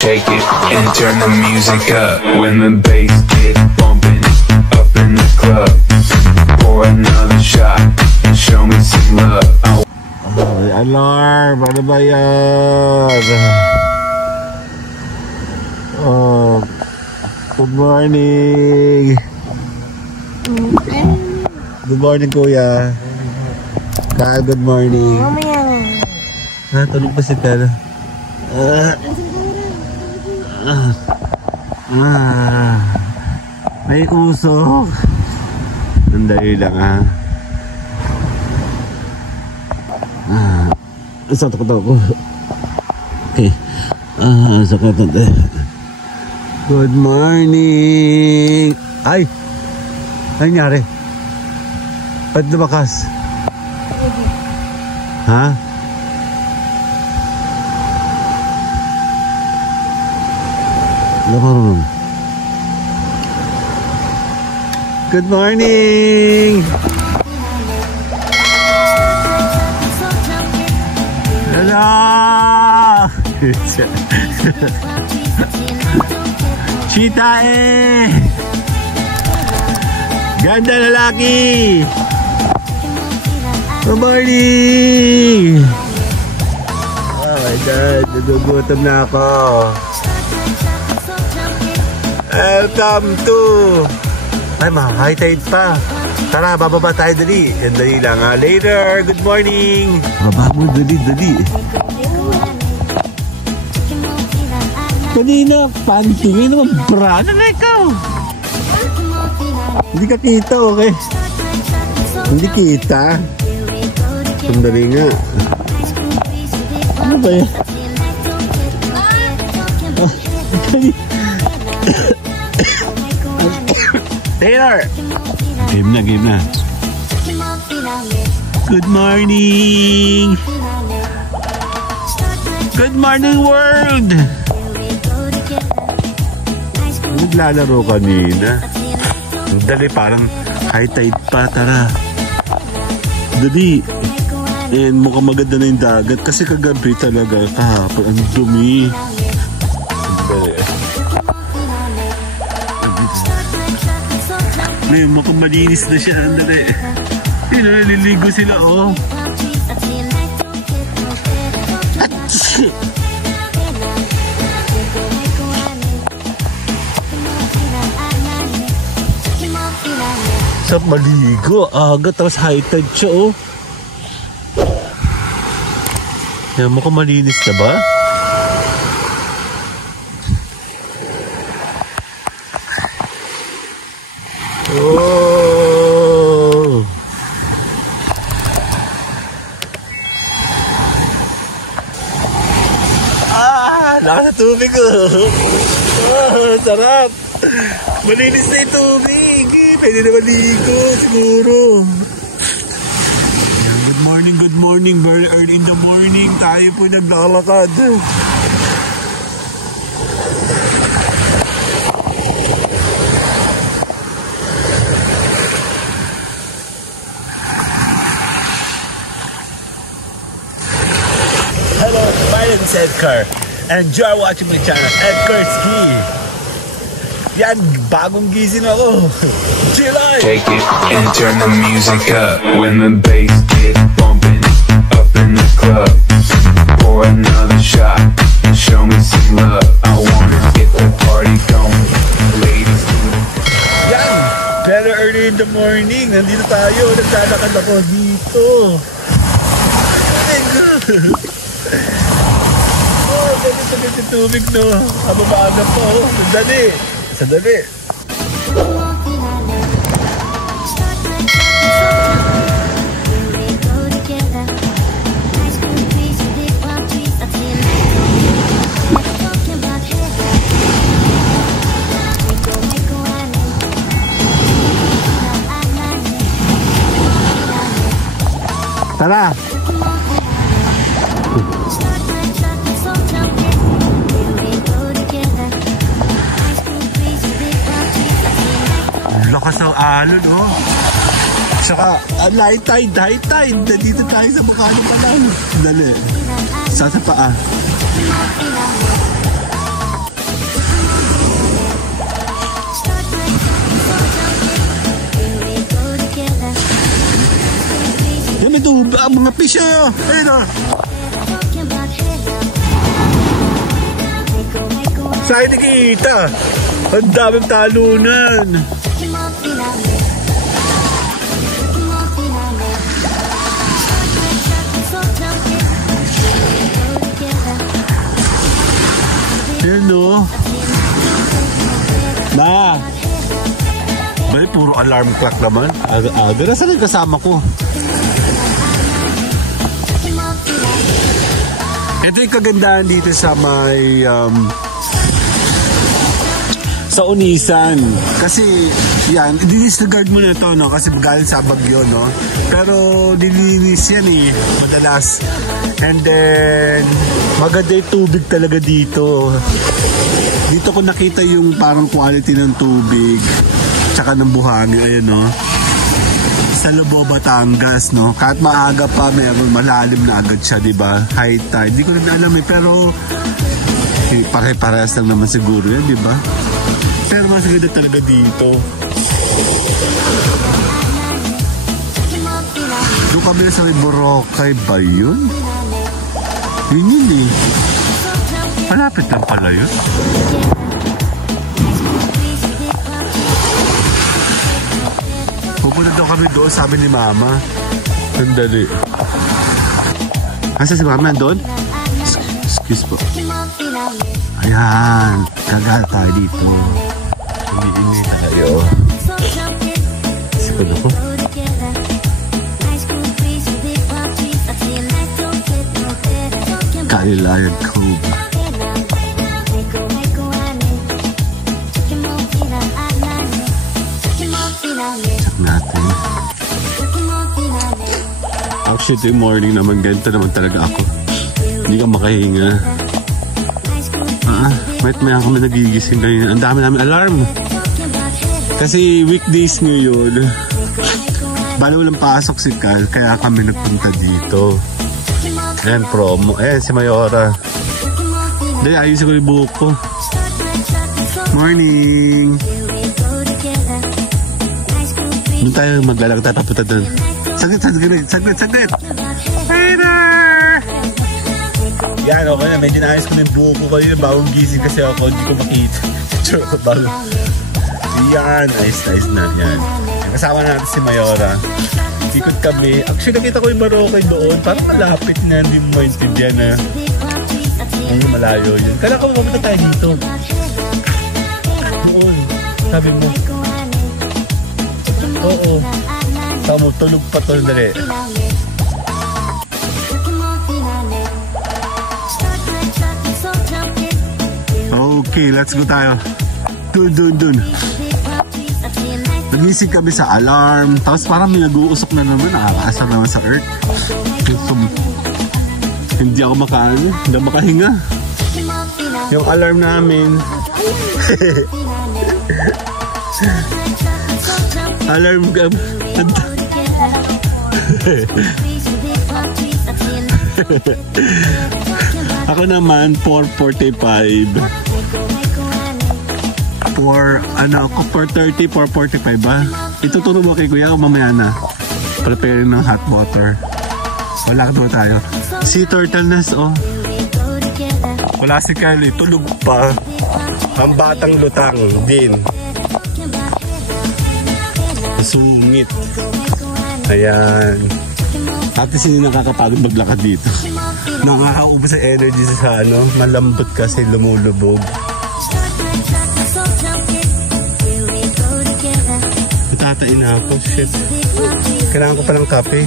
Shake it and turn the music up. When the bass gets bumping up in the club, pour another shot and show me some love. Alarm! Ano ba yan? Oh, good morning! Good morning, Kuya. Kyle, good morning. Mamaya na. Tulog pa si Kyle. May usok. Nandali lang sakit ako. Okay. Sakit ako. Good morning. Ay! Ano nangyari? Ba't lumakas? Ha? Good morning! Hello! Chita Ganda lalaki! Good morning! Oh my God, nagugutom na ako. Welcome to... Ay, high tide pa. Tara, bababa tayo dali. Yan dali lang later, good morning. Baba mo, dali. Kanina, pantingin naman, bra. Ano na ikaw? Hindi ka kita, okay? Hindi kita. Sandali nga. Ano ba yan? Taylor! Game na. Good morning! Good morning, world! Naglalaro kanina. Dali, parang high tide pa. Tara. Dali. And mukhang maganda na yung dagat. Kasi kagabi talaga, kahapon, ang dumi. May mukhang malinis na siya. Andali. Naliligo sila, oh. Achoo! Sarap maligo. Agad, tapos high tide siya, oh. Yan, mukhang malinis na ba? Oh! Lakas na tubig, oh! Sarap! Malinis na yung tubig! Pwede na maligo, siguro! Good morning! Very early in the morning, tayo po naglalakad! Hello, my name is Edgar and you are watching my channel, Edgar Ski. Yan, bagong gising ako. Chilay! Take it and turn the music up. When the bass gets bumping up in the club, pour another shot and show me some love. I wanna get the party going. Ladies do the... Yan, very early in the morning. Nandito tayo, naglalakad ako dito. Oh, ganit yung tubig, no? Kababaga po. Sandali. Tara! Lakas ng alon, oh. Saka, high tide. Dito tayo sa Bacano pa lang. Dali. Sa paa. mga fish oh. Ayun oh. Saan nakikita? Ang daming talunan. Yan o. Bali, puro alarm clock naman. Aga-aga. Nasaan yung kasama ko? Ito yung kagandahan dito sa may... sa Unisan. Kasi, yan, dinisregard mo na ito, no? Kasi galing sa Baguio, no? Pero, dilinis yan eh, madalas. And then, maganda yung tubig talaga dito. Dito ko nakita yung parang quality ng tubig. Tsaka ng buhangin, ayun, no? Sa Lobo, Batangas, no? Kahit maaga pa, mayroon malalim na agad siya, di ba? High tide. Di ko rin alam eh, pero pare-parehas lang naman siguro yan, di ba? Pero mas ganda talaga dito. Doon kami na sa Boracay ba yun? Yun eh. Malapit lang pala yun. Pupunta daw kami doon, sabi ni Mama. Sandali. Asa si Mama doon? Excuse po. Ayan, kagal tayo dito. Hindi tayo. Sikod ako. Kalilayan Cove. Check natin. Actually, ito yung morning naman. Ganito naman talaga ako. Hindi ka makahinga. May kami nagigising ngayon. Ang dami namin alarm. Kasi weekdays ngayon, bala walang pasok si Cal, kaya kami nagpunta dito. Ayan, promo. Ayan, si Mayora. Dahil ayusin ko yung buhok ko. Morning! Doon tayo maglalag tayo papunta doon. Saglit! Hey there! Yan, okay na. Medyo naayos ko na yung buhok ko kanina bagong gising kasi ako. Hindi ko makita. Sure ko bago. Yan, nice na. Yan. Kasama natin si Mayora. Ikot kami. Actually, nakita ko yung Boracay doon. Parang malapit na. Hindi mo maintindihan na. Ay, malayo yun. Kala ko mapunta tayo dito. Doon. Sabi mo. Oo. Tama, tulog pa to. Dali. Okay, let's go tayo. Dun. Nagising kami sa alarm. Tapos parang may nag-uusok na naman. Nakakaasar naman sa earth. Hindi ako hindi ako makahinga. Yung alarm namin. Alarm ka. Ako naman 4:45. 4:30, 4:45 ba? Ituturo mo kay Kuya o mamaya na? Prepare ng hot water. Wala ka doon tayo. Sea turtle nest, oh. Wala si Kylie, tulog pa. Ang batang lutang din. Sungit. Ayan. At hindi nakakapagod maglakad dito. Nakakaubos sa energy sa malambot kasi lumulubog. Natatain na ako, shit. Kailangan ko pa ng kape.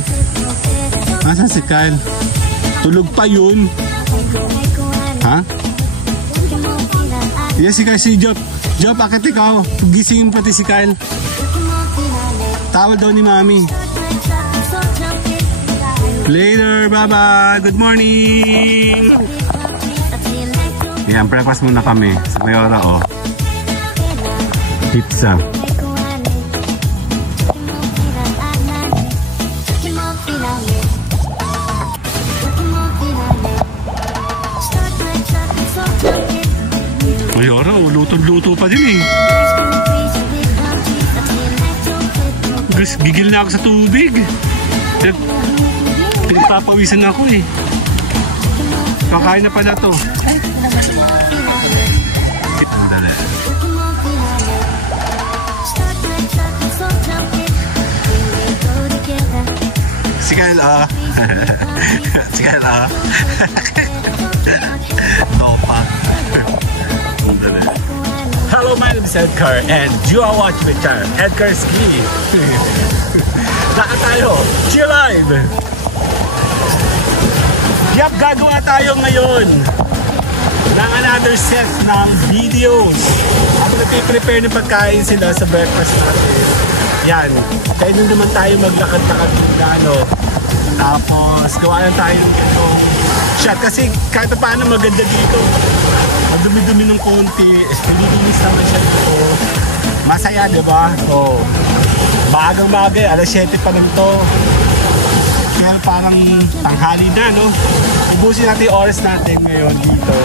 Nasaan si Kyle? Tulog pa yun. Ha? Yes, si Kyle, si Job. Job, akit ikaw. Gising pati si Kyle. Tawag daw ni Mami. Later, bye-bye. Good morning. Yan, breakfast muna kami. Sa Mayora, oh. Pizza. Mayora, oh. Luto-luto pa din eh. Gigil na ako sa tubig. Papawisan ako eh. Kakain na pala to. Dali. Si Kyle, si Kyle, Topa. Hello, my name is Edgar and you are watching my channel, Edgar Ski. Lakad tayo, chill live. Yup, gagawa tayo ngayon ng another set ng videos. Ako nagpiprepare ng pagkain sila sa breakfast natin. Yan, kaya nun naman tayo maglakad-lakad na ano. Tapos gawa lang tayo ng shot kasi kahit paano maganda dito. Madumi-dumi ng konti, nililinis naman siya dito. Masaya, diba? So, maagang-magay, alas 7 pa lang to. Kaya parang tanghali na, no? Ubusin natin yung oras natin ngayon dito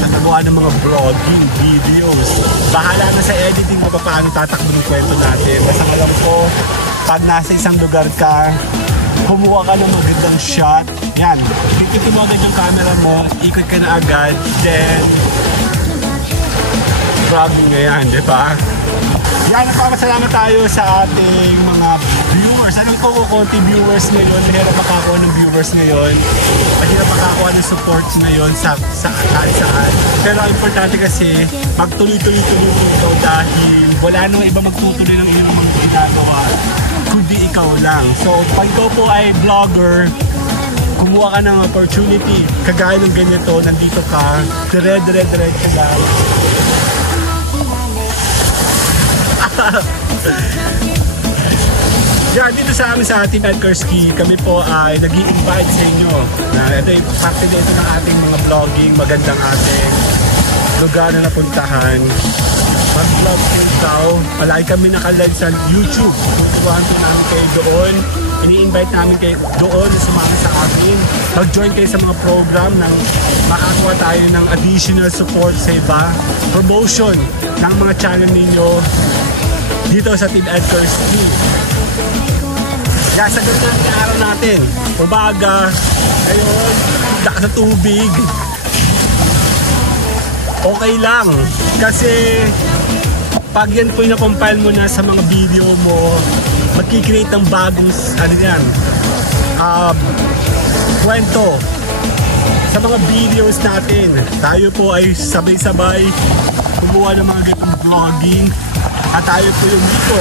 sa nagawa ng mga vlogging videos. Bahala na sa editing kung paano tatakbo ng kwento natin. Basta alam ko, pag nasa isang lugar ka, kumuha ka ng magandang shot. Yan, ikot mo agad yung camera mo, ikot ka na agad, then vlogging na yan, di ba? Yan, nagpapasalamat tayo sa ating mga viewers. Alam ko konti viewers ngayon, mahirap makakuha ng viewers ngayon, mahirap makakuha ng support ngayon sa saan. Pero ang importante kasi, magtuloy-tuloy-tuloy ito dahil wala nang iba magtutuloy ng iyong mga ginagawa, kundi ikaw lang. So, pag ikaw po ay vlogger, kumuha ka ng opportunity, kagaya ng ganito, nandito ka, dire-diretso lang. Yan, dito sa amin sa Team Edgar Ski, kami po ay nag-i-invite sa inyo na ito yung parte dito ng ating mga vlogging, magandang ating lugar na napuntahan. Mag-vlog po ikaw, palagi kami nakalive sa YouTube. Tuturuan po namin kayo doon. Ini-invite namin kayo doon na sumama sa akin. Mag-join kayo sa mga program nang makakuha tayo ng additional support sa iba. Promotion ng mga channel ninyo dito sa Team Edgar Ski. Kaya sa ganun ng araw natin, pabaga, ayun, dak sa tubig. Okay lang. Kasi pag yan po yung na-compile mo na sa mga video mo, magkikreate ng bagong, ano yan, kwento sa mga videos natin. Tayo po ay sabay-sabay kumuha ng mga ganitong vlogging at tayo po yung dito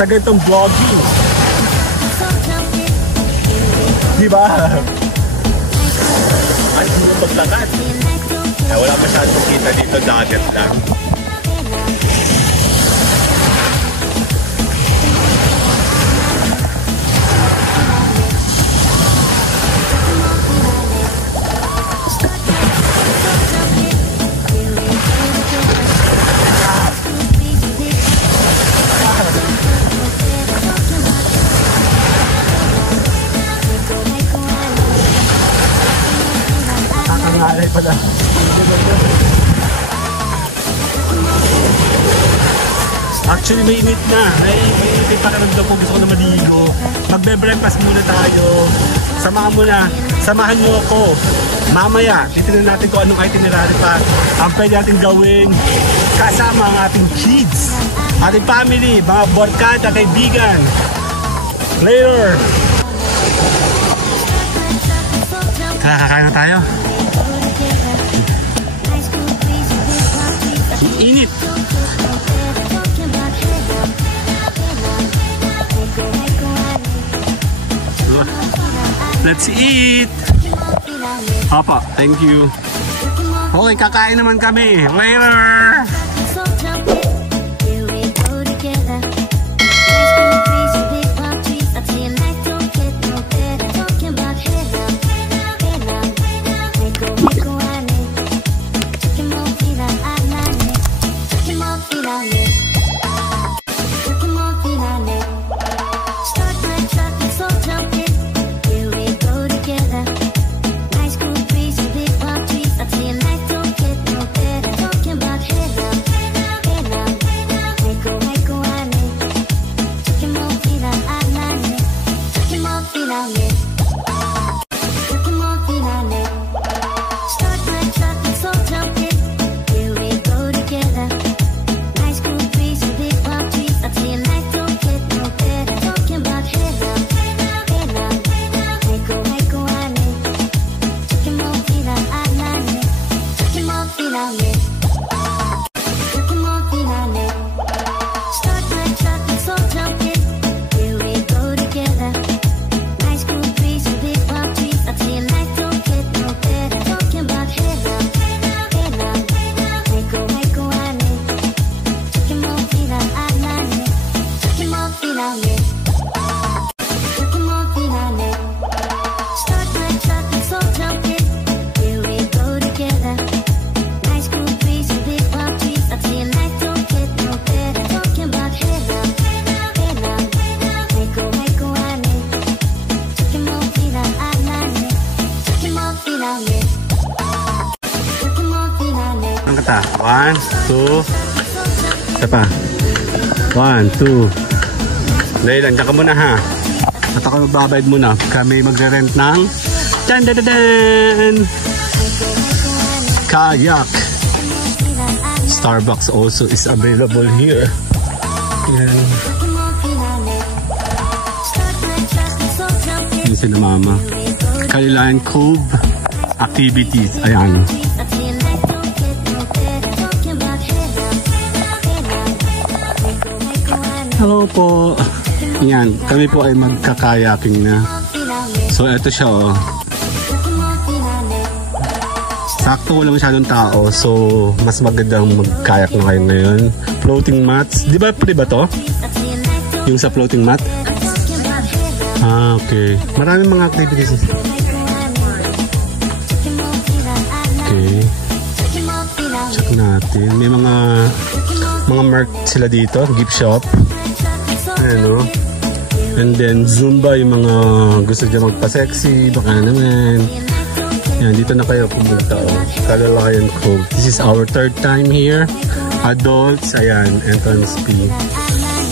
sa ganitong vlogging. Diba? Ay, hindi magtagat. Ay, wala masyadong kita dito, dagat lang. Actually, may init na. May init yung pakiramdam ko. Gusto ko na maligo. Magbe-breakfast muna tayo. Samahan nyo ako. Mamaya, titignan natin kung anong itinerary pa ang pwede natin gawin kasama ang ating kids, ating family, mga barkada, kaibigan. Later! Kakain na tayo. Init! Let's eat! Papa, thank you. Okay, kakain naman kami. Later! Nice cool breeze and big palm trees. I tell you, life don't get no better. Talking about heaven. One, two. Isa pa. 1, 2. Dahil ka muna ha. At ako magbabayad muna. Kami magre-rent ng kayak. Starbucks also is available here. Yan. Yan sila mama. Kalilayan Cove activities. Ayan. Hello po. Yan, kami po ay magkakayaking na. So, eto siya oh. Sakto, wala masyadong tao. So, mas magandang magkayak na kayo ngayon. Floating mats. Di ba to? Yung sa floating mat? Ah, okay. Maraming mga activities. Okay. Check natin. May mga merch sila dito. Gift shop. Ano? And then Zumba, yung mga gusto dyan magpa-sexy, baka naman. Yan, dito na kayo pumunta. Oh. Kalilayan Cove. This is our 3rd time here. Adults, ayan, entrance fee.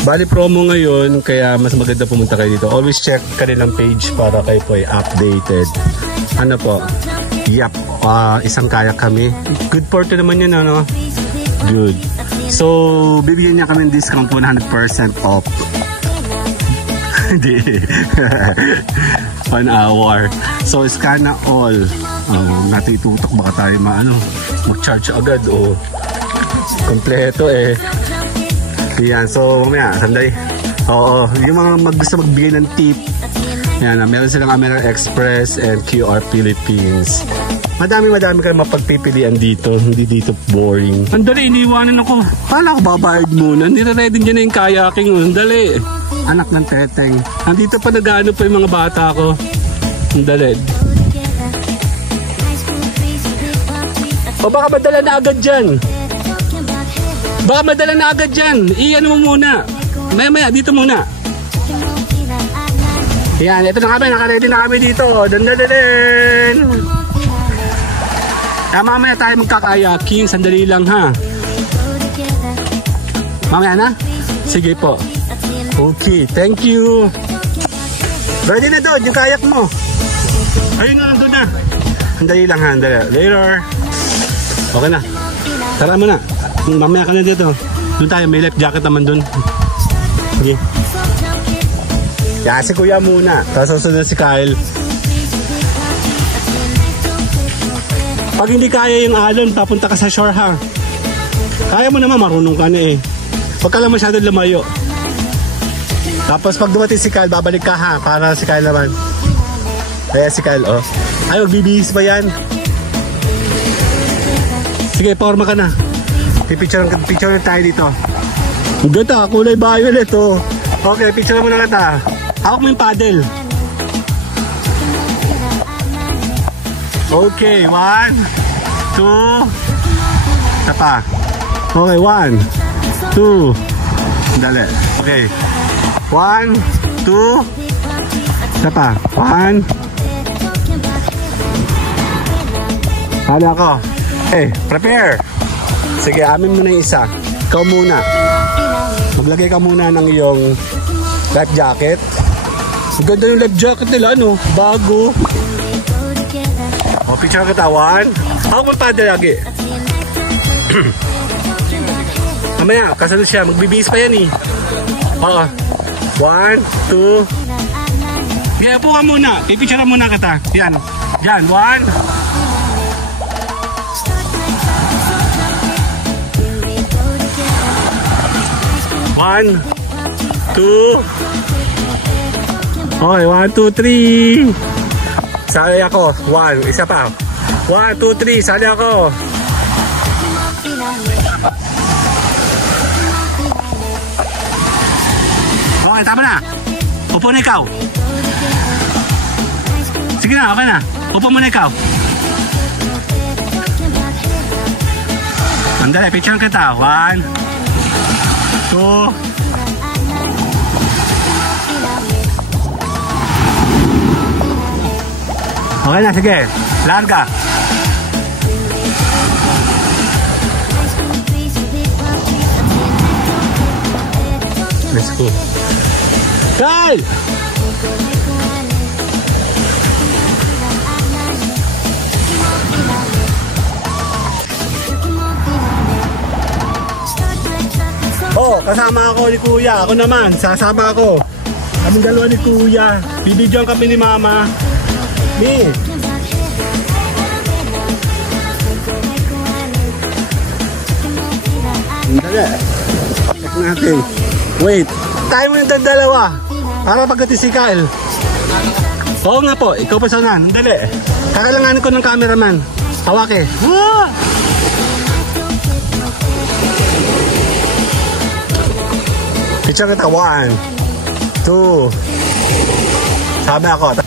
Bali promo ngayon, kaya mas maganda pumunta kayo dito. Always check kanilang page para kayo po ay updated. Ano po? Yep, isang kayak kami. Good for 2 naman yun, ano? Good. So, bibigyan niya kami ng discount 100% off. Hindi. 1 hour. So, scan na all. Natin itutok. Baka tayo mag-charge agad. O, kompleto eh. Yan. So, mamaya, sandali. Oo. Yung mga gusto magbigay ng tip. Yan. Meron silang American Express and QR Philippines. Madami kayo mapagpipilian dito. Hindi dito boring. Andali, iniwanan ako. Paano ako babayad muna? Hindi na ready dyan na yung kayaking. Andali. Anak ng teteng. Andito pa nag-ano pa yung mga bata ko. Andali. O baka madala na agad dyan. Baka madala na agad dyan. Iyan mo muna. Maya, dito muna. Yan, ito na kami. Naka-ready na kami dito. Dandadadin. Mamaya tayo magkakayaking. Sandali lang ha. Mamaya na? Sige po. Okay, thank you. Ready na doon, yung kayak mo. Ayun na, doon na. Sandali lang ha, sandali. Later. Okay na. Tara mo na. Mamaya ka na dito. Doon tayo, may life jacket naman doon. Sige. Kaya si kuya muna. Tapos susunod si Kyle. Pag hindi kaya yung alon, papunta ka sa shore ha. Kaya mo naman, marunong ka na eh. Huwag ka lang masyadong lumayo. Tapos pag dumating si Kyle, babalik ka ha. Para si Kyle naman. Kaya si Kyle, oh. Ay, magbibihis ba yan? Sige, forma ka na. Picture tayo dito. Ang ganda, kulay violet oh. Okay, picture mo na kita. Hawak mo yung paddle. Okay, 1, 2. Isa pa. Okay, 1, 2. Dali. Okay. 1, 2. Isa pa. 1. Hali ako. Okay, prepare. Sige, amin mo na yung isa. Ikaw muna. Maglagay ka muna ng iyong life jacket. Ang ganda yung life jacket nila, ano? Bago. O, picture kita. 1. Ako magpada lagi. Mamaya, kasunod siya. Magbibihis pa yan eh. Oo. 1, 2. Kaya po ka muna. Pipicture muna kita. Yan. Yan. 1. 1, 2. Okay, 1, 2, 3. Sali ako. 1, isa pa. 1, 2, 3. Sali ako. Okay, tama na. Upo na ikaw. Sige na, okay na. Upo muna ikaw. Andali, picture kita. 1, 2. Okay na, sige. Larga. Let's go. Kyle! Oh, kasama ako ni Kuya. Ako naman, sasama ako. Kaming dalawa ni Kuya. Bibidyoan kami ni Mama. Mi. Dali. Check natin. Wait. Tayo mo yung dalawa. Para pagkati si Kyle. Oo nga po. Ikaw pa sana. Dali. Kakailanganin ko ng cameraman. Hawake. Wah! Picture kita. 1, 2. Sabi ako.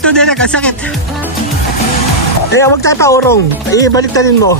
Ito din, kasakit. Eh, huwag tayo paurong. Ibaliktarin mo.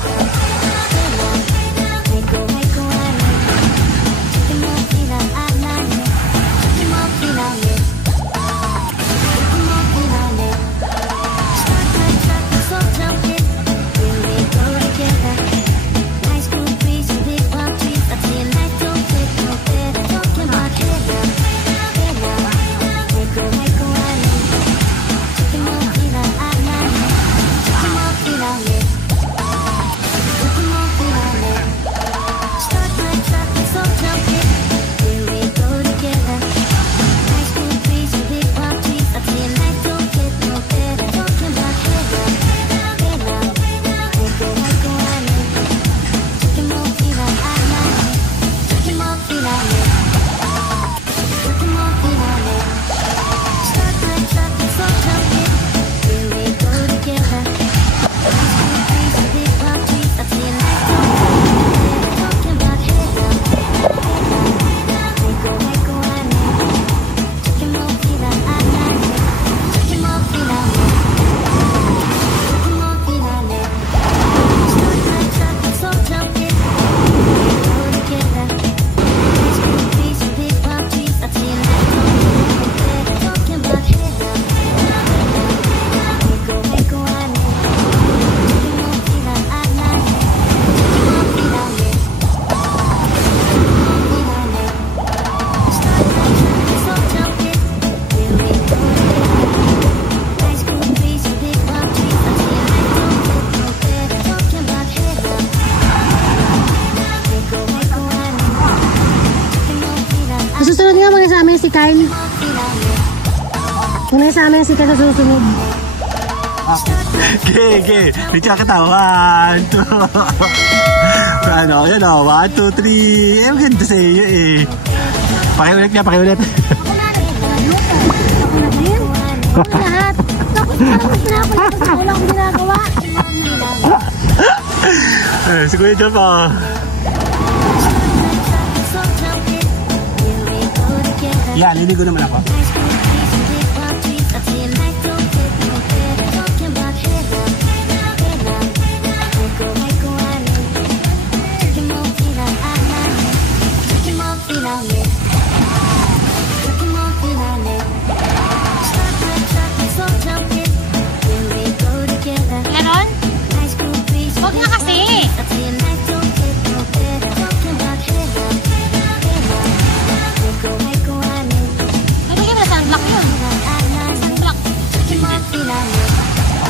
Susunod nga mga sa amin si Kyle. Mga sa amin si Kyle sa susunod. Okay. Picture kita. 1, 2. Ano, yun o. 1, 2, 3. Eh, maganda sa iyo eh. Pakiulit niya, pakiulit. Ako na lahat. Tapos wala akong ginagawa. Si Kuya Jeff ah. Yan, liligo naman ako.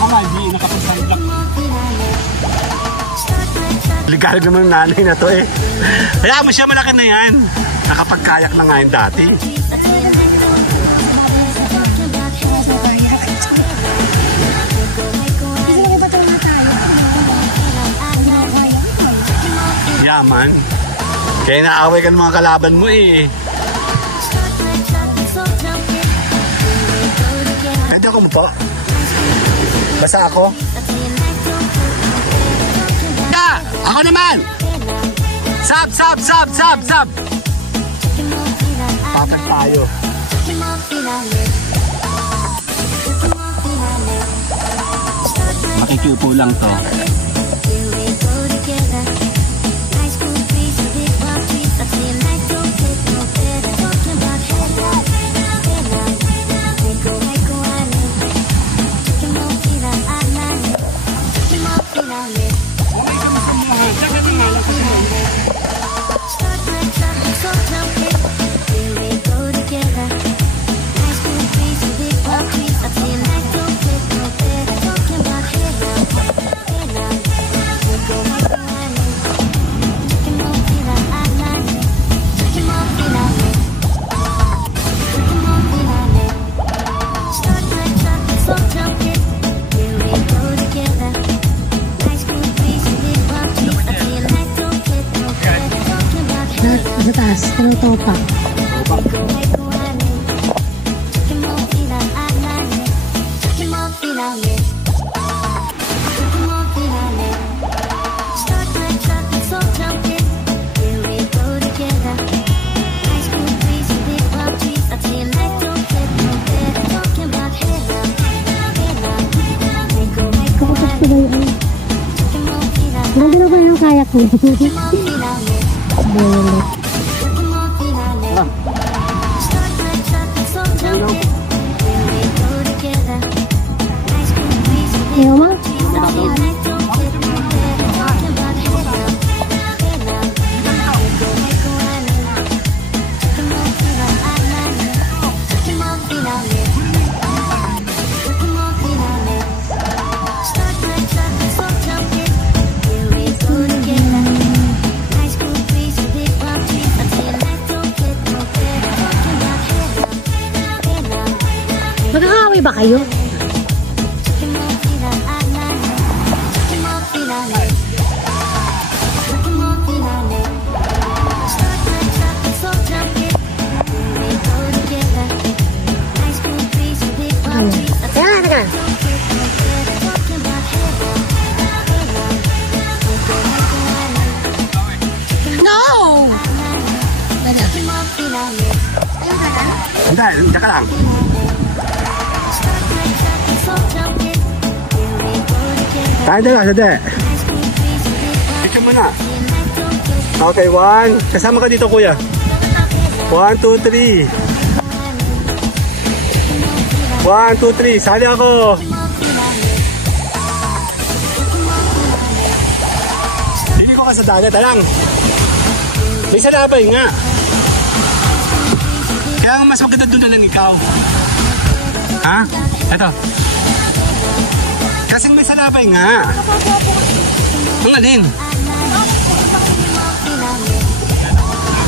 Ako nga, hindi nakapag-sunblock. Legal naman ng nanay na to eh. Kaya mo siya, malaki na yan. Nakapagkayak na nga yun dati. Yaman. Kaya naaway ka ng mga kalaban mo eh. Pwede ako mo po? Basta ako? Ako naman! Sab! Papat tayo. Makikiupo lang to. Sa taas, topa. Nandun ba yung kayak ko? Boleh. Iya mah. Magkakaway ba kayo? Teka. No! Hindi ka lang. Tayo na lang, sade. Picture mo na. Okay, 1. Kasama ka dito, kuya. 1, 2, 3. 1, 2, 3. Sali ako. Hindi ko ka sa dagat. Alang. May salabay nga. Kaya ang mas maganda doon na lang ikaw. Ha? Eto. Kasi may salabay nga. Ang alin?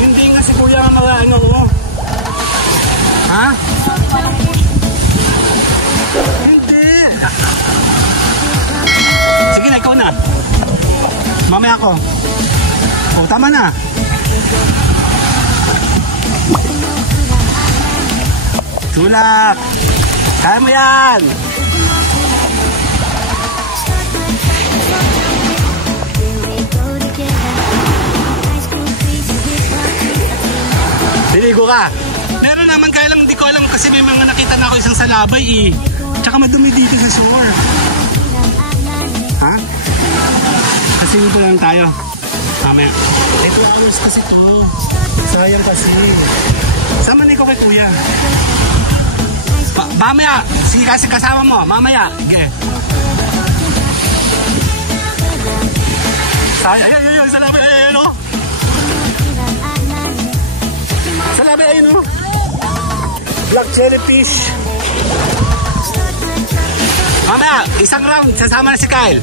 Hindi nga si kuya ang mga ano ko. Ha? Hindi. Sige na, ikaw na. Mamaya ako. O, tama na. Tulak. Kaya mo yan. Diligo ka. Meron naman, kaya lang hindi ko alam kasi may mga nakita na ako isang salabay eh. Tsaka madumi dito sa shore. Ha? Kasi dito lang tayo. Mamaya. 8 hours kasi to. Sayang kasi. Sama na ikaw kay kuya. Mamaya. Sige kasi kasama mo. Mamaya. Sige. Sayang. Ayun. Salabay. Ayun o. Salabay. Ayun o. Black jellyfish. Mamaya. Mamaya, isang round, sasama na si Kyle.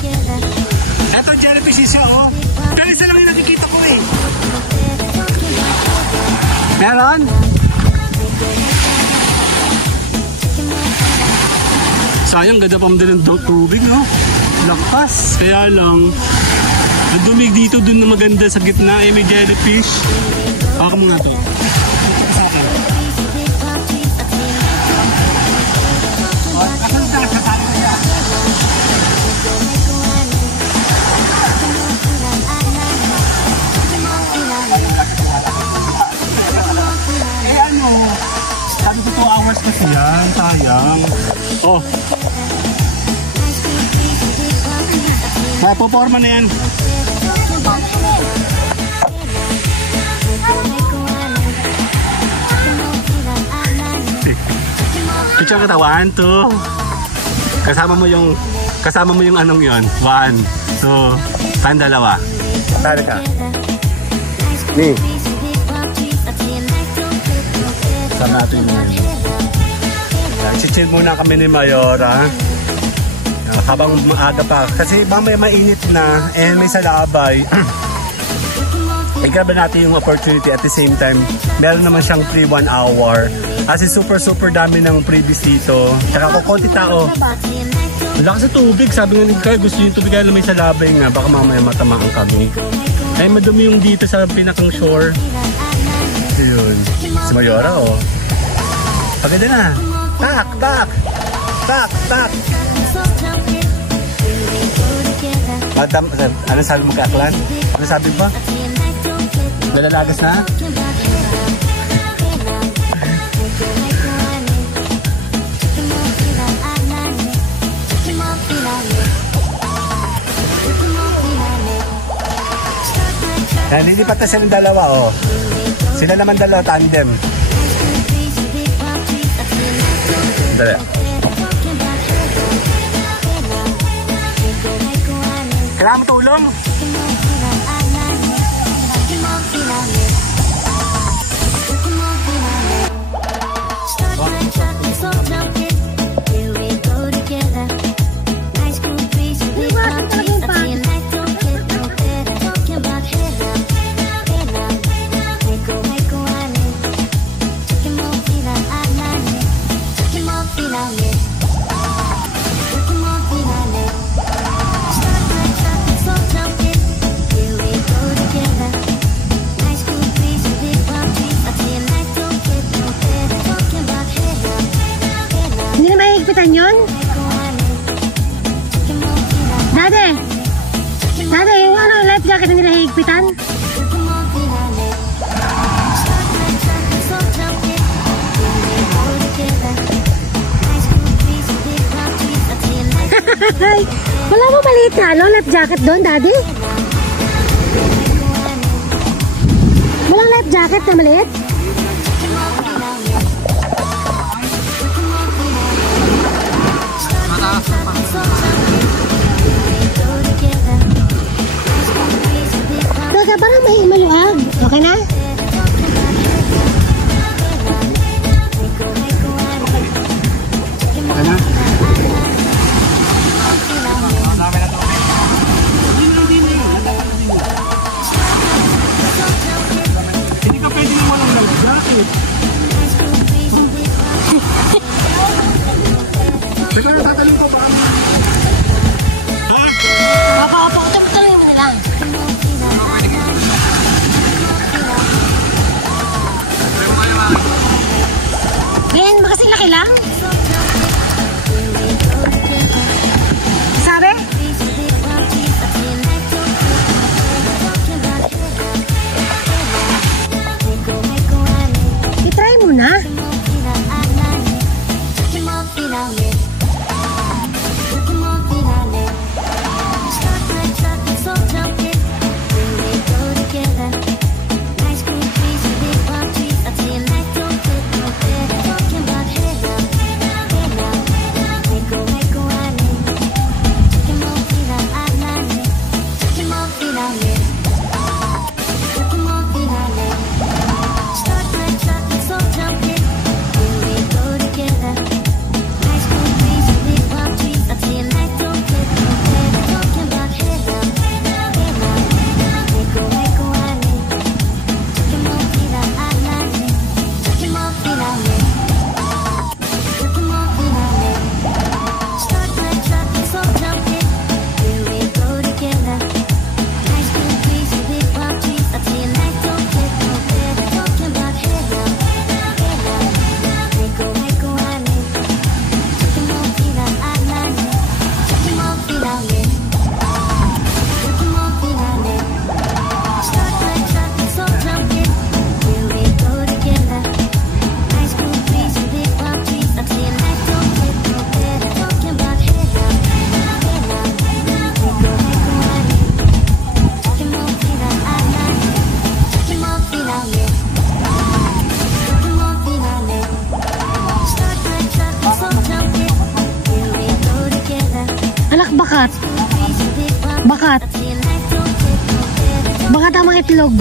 Eto, jellyfish siya, oh. Pero isa lang yung nakikita ko eh. Meron? Sayang, ganda pa din ng tubig, no? Lakas. Kaya lang, ang dumig dito, dun na maganda sa gitna, eh, may jellyfish. Baka mo nga ito. Sa akin. Asan siya? Kasali ko siya. Eh ano, sabi ko 2 hours kasi yan, sayang. Oh. Mapoporma na yan. Picture kita, 1, 2. Kasama mo yung anong yon. 1, 2. Pan dalawa. Tara ka. Ni. Sama natin yun. Chill muna kami ni Mayora. Habang maaga pa. Kasi mamaya mainit na. And may salabay. I-grab natin yung opportunity at the same time. Meron naman siyang free 1 hour. Kasi super dami ng previous dito. Tsaka kukunti tao. Wala kasi tubig. Sabi nga ni Kyle, gusto yung tubig kaya may salabay nga. Baka mamaya matamaan kami. Ay madumi yung dito sa pinakang shore. Yun. Si Mayora, oh. Paganda na. Tak. Madam, ano sabi mo kay Aklan? Ano sabi ba? Nalalagas na? Nililipat na silang dalawa, oh. Sila naman dalawa, tandem. Dali. Kailangan mo tulong? Yun? Dade, yung ano, life jacket na nila higpitan? Wala mo maliit na ano, life jacket doon, Daddy? Walang life jacket na maliit? Teka, parang may maluag. Okay na? Okay na? Hindi ka pwede yung walang Balakbakat. Bakat. Bakat ang mga itlog.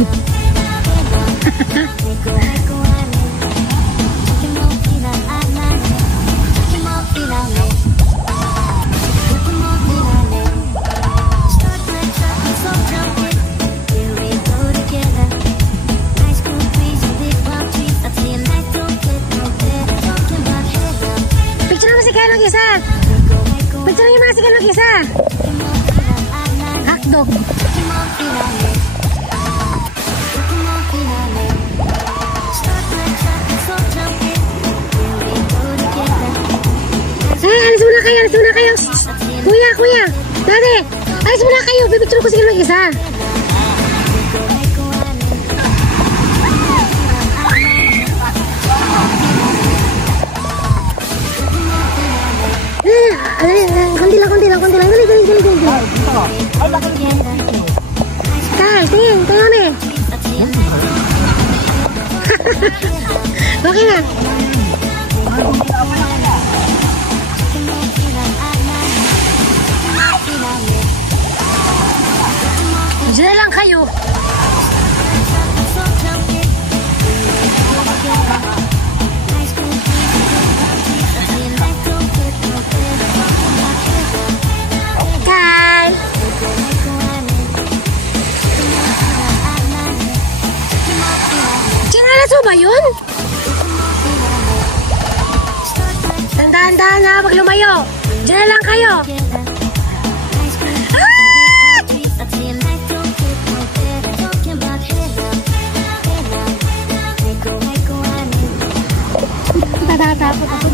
Isa. Picture yung mga sigal mag-isa. Hotdog. Alis muna kayo, alis muna kayo. Kuya, kuya. Dati, alis muna kayo. Pipicture ko sigal mag-isa. Konti lang. Dali. Kyle, tingin kami. Okay na. Diyan lang kayo. Aso ba yun? Tandaan-tandaan na pag lumayo. Diyan lang kayo. Tatatapot ako.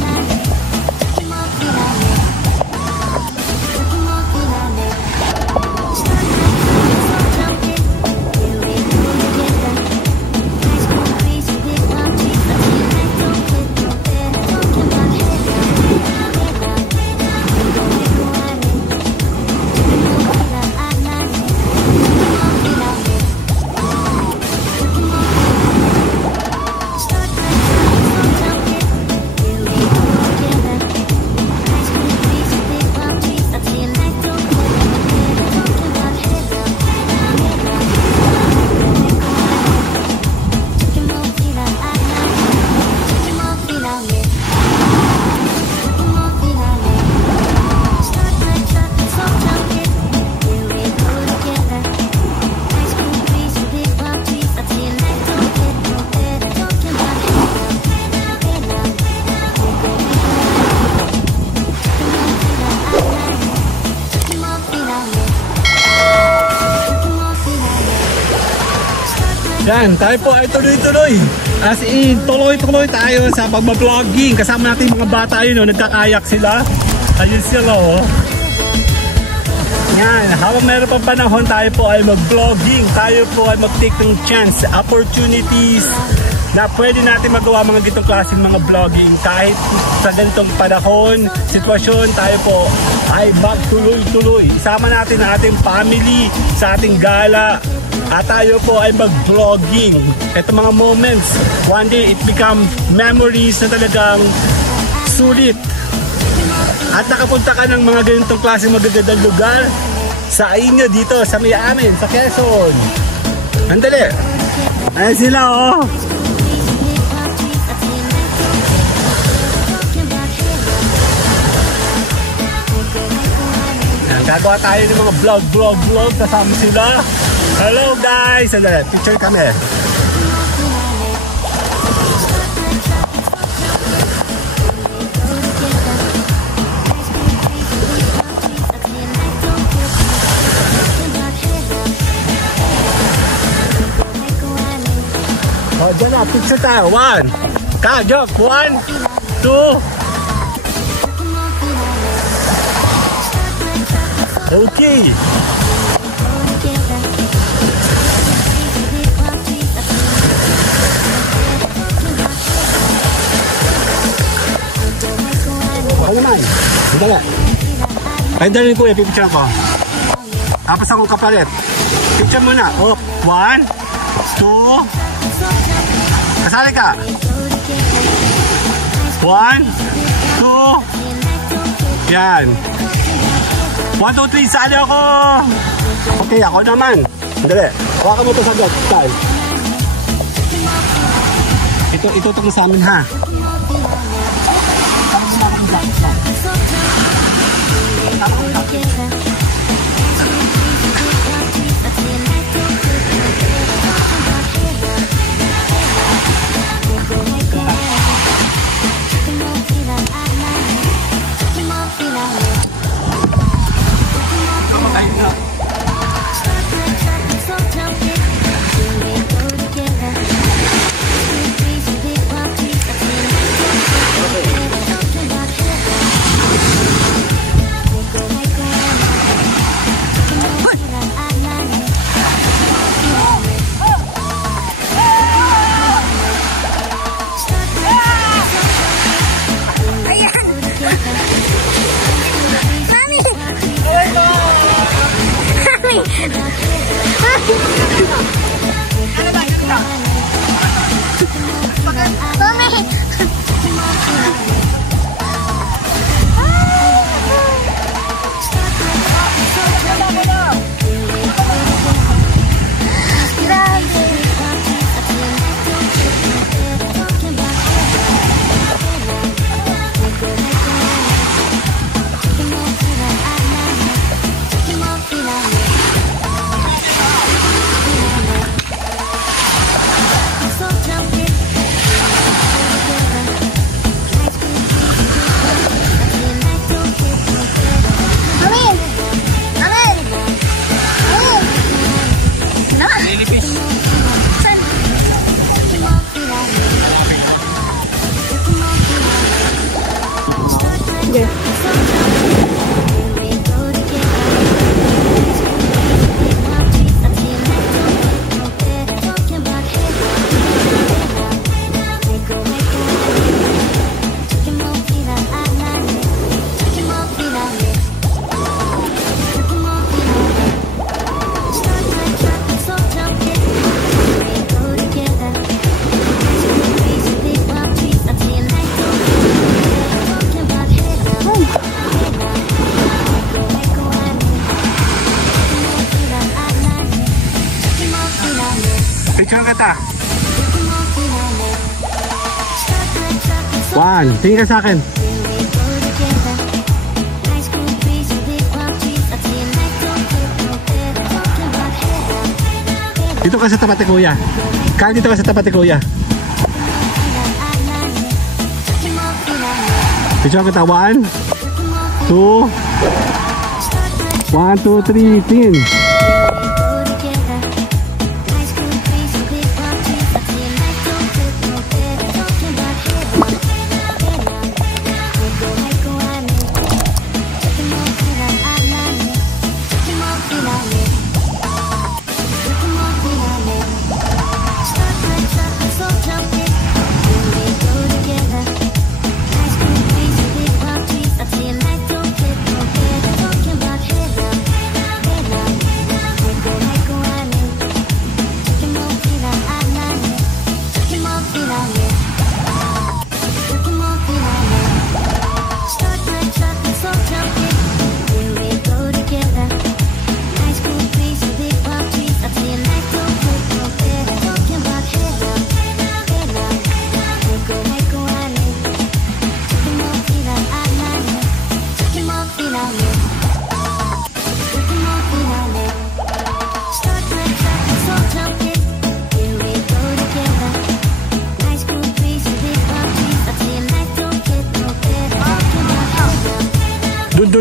Yan, tayo po ay tuloy-tuloy. As in, tuloy-tuloy tayo sa pagbabloging. Kasama natin mga bata yun, nagkakayak sila. Ayun sila, oh. Yan, habang meron pang panahon, tayo po ay mag-vlogging. Tayo po ay mag-take ng chance, opportunities na pwede natin magawa mga gitong klaseng mga vlogging. Kahit sa ganitong panahon, sitwasyon, tayo po ay tuloy-tuloy. Isama natin ang ating family sa ating gala. At tayo po ay mag-vlogging. Ito mga moments, one day it become memories na talagang sulit. At nakapunta ka ng mga ganitong klaseng magagandang lugar sa inyo dito, sa may amin, sa Quezon. Andali. Ayan sila, oh. Gagawa tayo ng mga vlog. Kasama sila. Hello guys! Andali, picture kami. Oh, dyan na, picture tayo. 1. Ka-joke. 1, 2. Okay. Ano naman? Sandali. Ay, dali ko, ipipicture ko. Tapos akong kapalit. Picture muna. Oh, 1, 2. Kasali ka. 1, 2. Yan. 1, 2, 3, sali ako! Okay, ako naman. Dali. Hawakan mo ito sa agad. Saan? Ito itong sa amin, ha? Picture kita. 1, tingin ka sa akin. Dito ka sa tapat ni Kuya. Kyle, dito ka sa tapat ni Kuya. Picture kita. 1, 2, 1, 2, 3, tingin.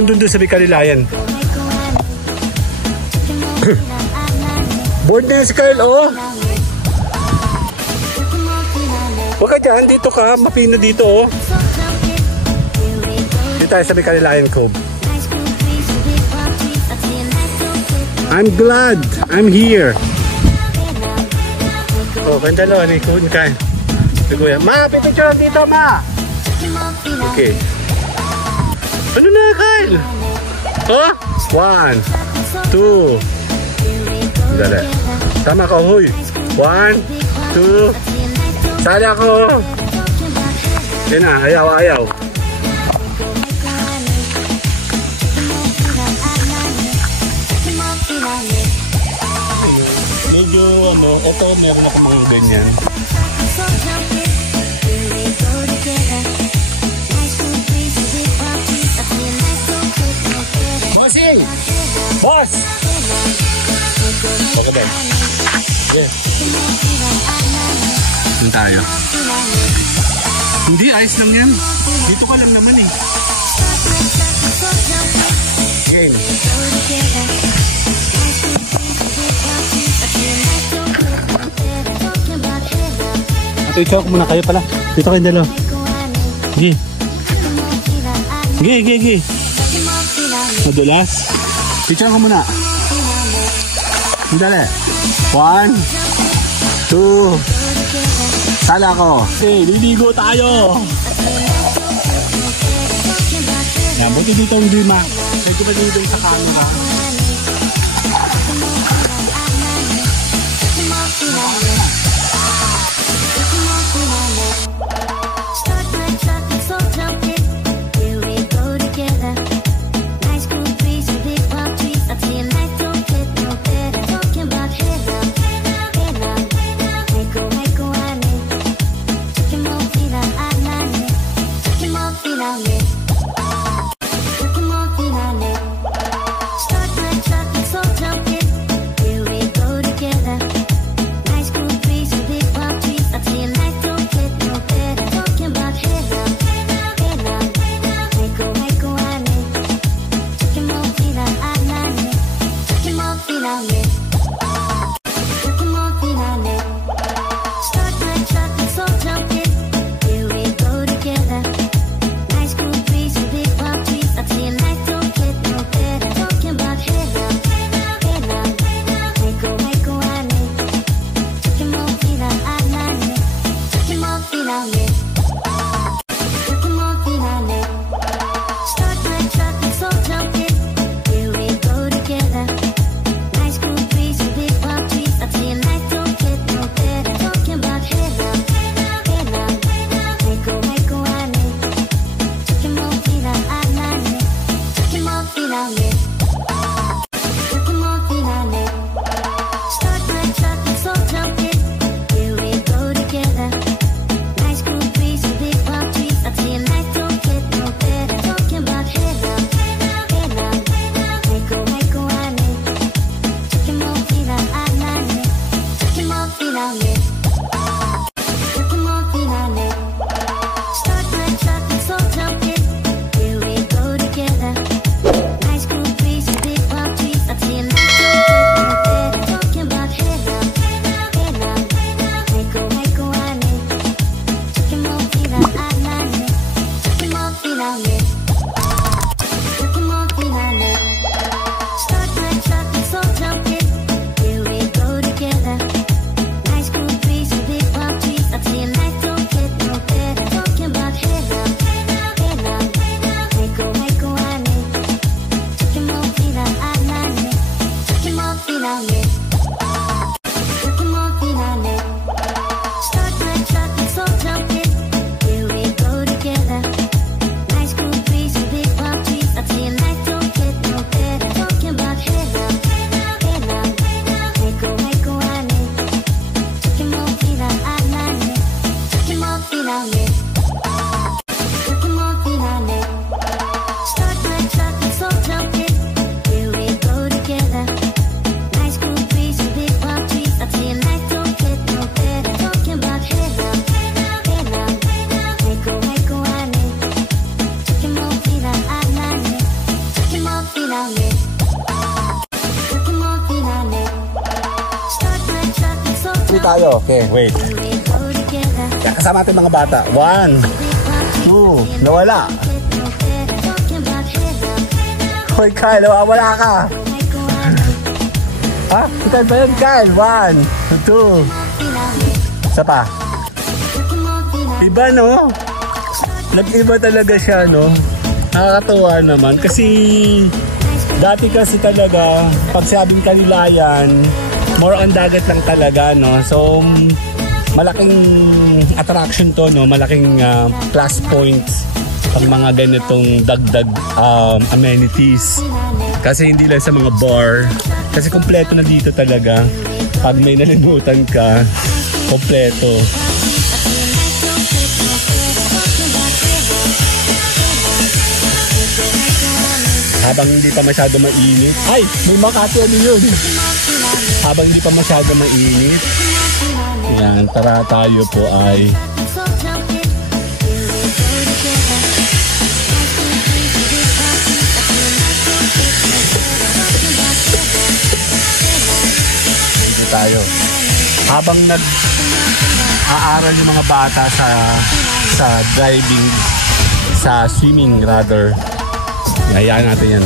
Doon sa Bicalilayan. Board na yan si Kyle, oh. Huwag ka dyan, dito ka, mapino dito, oh. Dito tayo sa Bicalilayan Cove. I'm glad I'm here. Oh, bandalo ni Kyle. Si Kuya, ma, pipicture dito, ma. Okay. Ano na, Kyle? Oh? 1, 2. Dali. Tama ka, huy. 1, 2. Sali ako. Yan na, ayaw. ito, meron ako mga ganyan. Bossing! Boss! Baka din. Yeah. Saan tayo? Hindi, ayos lang yan. Dito ka lang naman eh. Okay. Ate, i-choke muna kayo pala. Dito kayo dalawa. Gi. Gi. Madulas. I-choke muna. Dali. 1, 2. Sala ko. Okay, liligo tayo. Yan, buti dito hindi medyo maliligo sa camera. Tayo. Okay, wait. Kaya kasama natin mga bata. 1, 2, nawala. Hoy, Kyle, nawawala ka. Ha? Itan ba yun, Kyle? 1, 2. Isa pa. Iba, no? Nag-iba talaga siya, no? Nakakatuwa naman. Kasi, dati kasi talaga, pag sabing Kanilayan, more on dagat lang talaga, no? So, malaking attraction to, no? Malaking plus points pag mga ganitong dagdag amenities. Kasi hindi lang sa mga bar. Kasi kompleto na dito talaga. Pag may nalimutan ka, kompleto. Habang hindi pa masyado mainit. Ay! May Makati ano yun? Habang hindi pa masyado mainit. Yan, tara tayo po ay tayo. Habang nag-aaral yung mga bata sa driving, sa swimming rather, hayaan natin yan.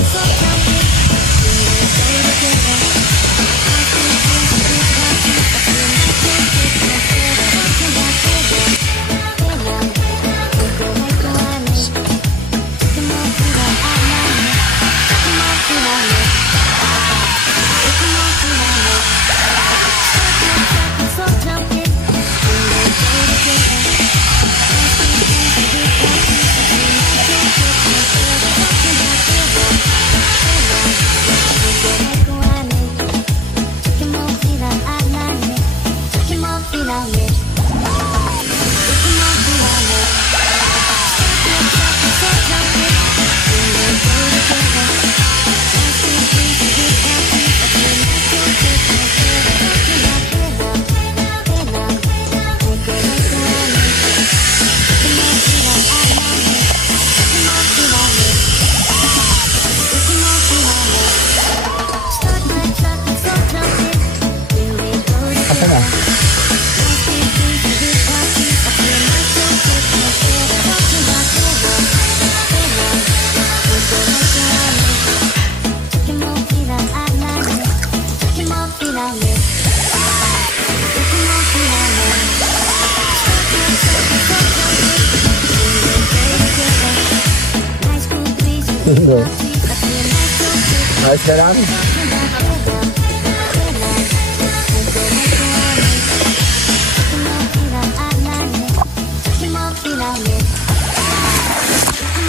Ayos ka lang.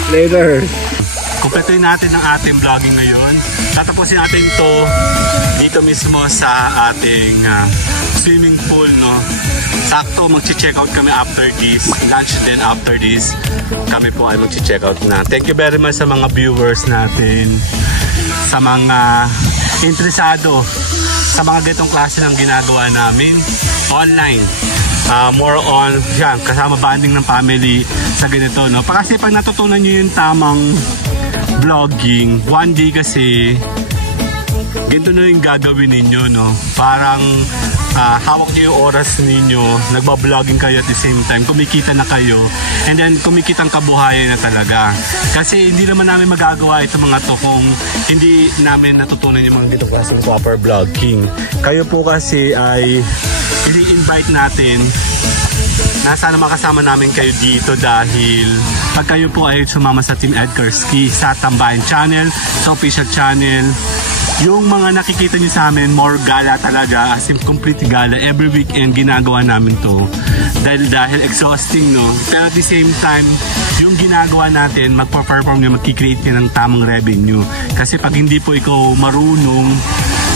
Later. Kumpletuhin natin ang ating vlogging ngayon. Tatapusin natin ito dito mismo sa ating swimming pool, no? Sakto magche-check out kami after this. Lunch din after this. Kami po ay magche-check out na. Thank you very much sa mga viewers natin, sa mga interesado sa mga ganitong klase ng ginagawa namin online. More on yan, kasama bonding ng family sa ganito, no? Kasi pag natutunan nyo yung tamang vlogging, one day kasi ganito na yung gagawin ninyo, no? Parang hawak nyo yung oras ninyo, nagba-vlogging kayo at the same time, kumikita na kayo, and then kumikitang kabuhayan na talaga. Kasi hindi naman namin magagawa ito mga to kung hindi namin natutunan yung mga ganitong klaseng proper vlogging. Kayo po kasi ay i-invite natin na sana makasama namin kayo dito dahil pag kayo po ay sumama sa Team Edgar Ski sa Tambayan Channel, sa official channel, yung mga nakikita nyo sa amin, more gala talaga, as in complete gala. Every weekend ginagawa namin to dahil exhausting, no? Pero at the same time, yung ginagawa natin, magpa-perform nyo, magkikreate nyo ng tamang revenue. Kasi pag hindi po ikaw marunong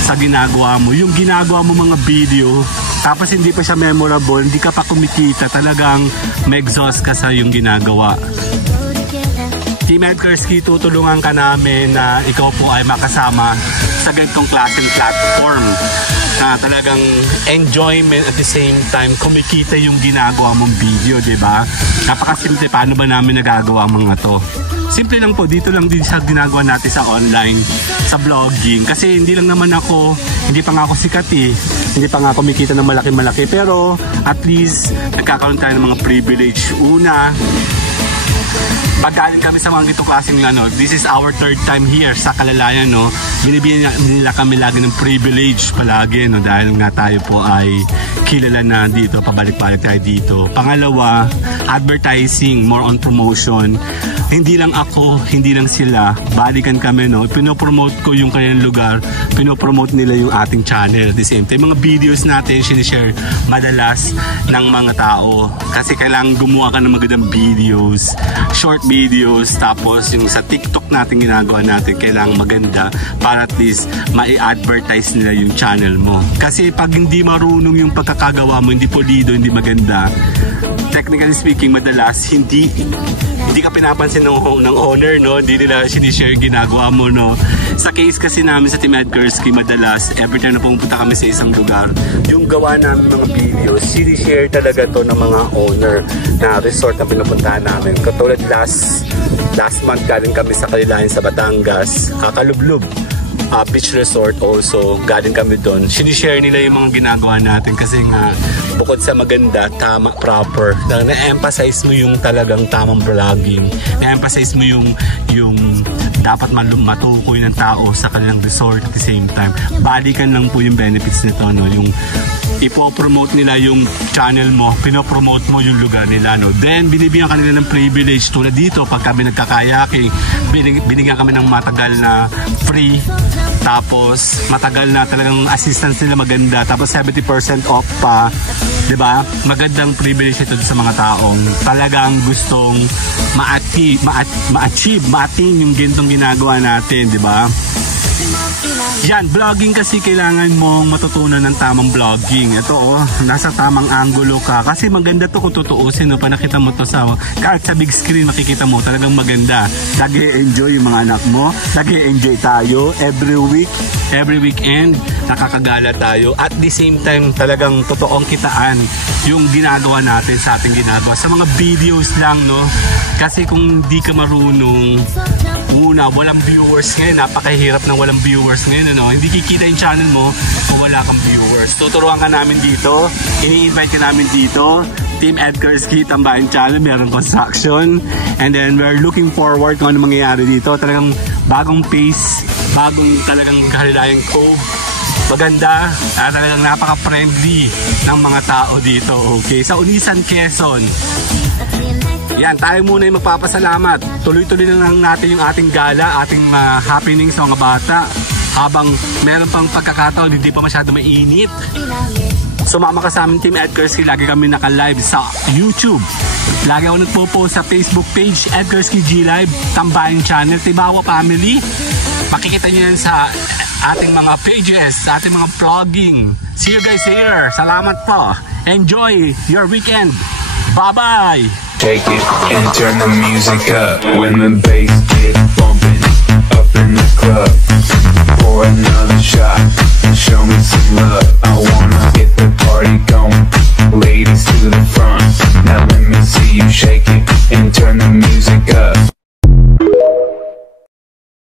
sa ginagawa mo, yung ginagawa mo mga video, tapos hindi pa siya memorable, hindi ka pa kumikita, talagang ma-exhaust ka sa yung ginagawa. Team Edgar Ski, tutulungan ka namin na ikaw po ay makasama sa ganitong klaseng platform na talagang enjoyment at the same time kumikita yung ginagawa mong video, diba? Napakasimple, paano ba namin nagagawa ang mga to? Simple lang po, dito lang din sa ginagawa natin sa online, sa vlogging. Kasi hindi lang naman ako, hindi pa nga ako sikat eh. Hindi pa nga ako kumikita ng malaki-malaki. Pero at least nagkakaroon tayo ng mga privilege. Una, pagkain kami sa mga gitong klaseng this is our third time here sa Kalalayan, no? Binibigyan nila kami lagi ng privilege palagi, no? Dahil nga tayo po ay kilala na dito, pabalik-balik tayo dito. Pangalawa, advertising, more on promotion. Hindi lang ako, hindi lang sila, balikan kami, no? Pinopromote ko yung kanilang lugar, pinopromote nila yung ating channel at the same time. Mga videos natin sinishare madalas ng mga tao kasi kailangan gumawa ka ng magandang videos, short videos, tapos yung sa TikTok natin ginagawa natin, kailangan maganda para at least mai-advertise nila yung channel mo. Kasi pag hindi marunong yung pagkakagawa mo, hindi pulido, hindi maganda, technically speaking, madalas hindi ka pinapansin ng owner, no? Hindi nila sinishare ginagawa mo, no? Sa case kasi namin sa Team Edgarski, madalas every time na pumunta kami sa isang lugar, yung gawa namin mga videos, sinishare talaga to ng mga owner na resort na pinupuntahan namin. Katulad last month galing kami sa Kalilayan sa Batangas, Kakalublob Beach Resort also, galing kami doon. Sinishare nila yung mga ginagawa natin kasi nga bukod sa maganda, tama, proper, na-emphasize mo yung talagang tamang vlogging, na-emphasize mo yung dapat matukoy ng tao sa kanilang resort at the same time. Balikan lang po yung benefits nito, no? Yung ipopromote nila yung channel mo, pinopromote mo yung lugar nila, no? Then binibigyan kanila ng privilege tulad dito pag kami nagkakayaking, binigyan kami ng matagal na free, tapos matagal na talagang assistance nila maganda, tapos 70% off pa, 'di ba? Magandang privilege ito sa mga taong talagang gustong ma-attain yung gintong ginagawa natin, 'di ba? Yan, vlogging kasi kailangan mong matutunan ng tamang vlogging. Ito nasa tamang angulo ka. Kasi maganda to kung tutuusin, no? Panakita mo to sa kahit sa big screen, makikita mo talagang maganda. Nag-e-enjoy yung mga anak mo. Nag-e-enjoy tayo every week, every weekend. Nakakagala tayo. At the same time, talagang totoong kitaan yung ginagawa natin sa ating ginagawa. Sa mga videos lang, no? Kasi kung di ka marunong, walang viewers ngayon. Napakahirap ng walang viewers ngayon, ano? Hindi kikita yung channel mo kung wala kang viewers. Tuturuan ka namin dito, ini-invite ka namin dito. Team Edgarski Tambayan Channel, meron construction, and then we're looking forward kung ano mangyayari dito. Talagang bagong pace, bagong talagang Kalilayan Cove. Maganda, talagang napaka-friendly ng mga tao dito. Okay, sa Unisan, Quezon. Yan, tayo muna yung magpapasalamat. Tuloy-tuloy na lang natin yung ating gala, ating happenings sa mga bata. Habang meron pang pagkakataon, hindi pa masyado mainit. Sumama ka sa amin, Team Edgarski. Lagi kami naka-live sa YouTube. Lagi ako nagpo-post sa Facebook page, Edgarski G Live, Tambayan Channel, Tibawa Family. Makikita nyo yan sa ating mga pages, sa ating mga vlogging. See you guys later. Salamat po. Enjoy your weekend. Bye-bye. Take it and turn the music up when the bass gets bumping.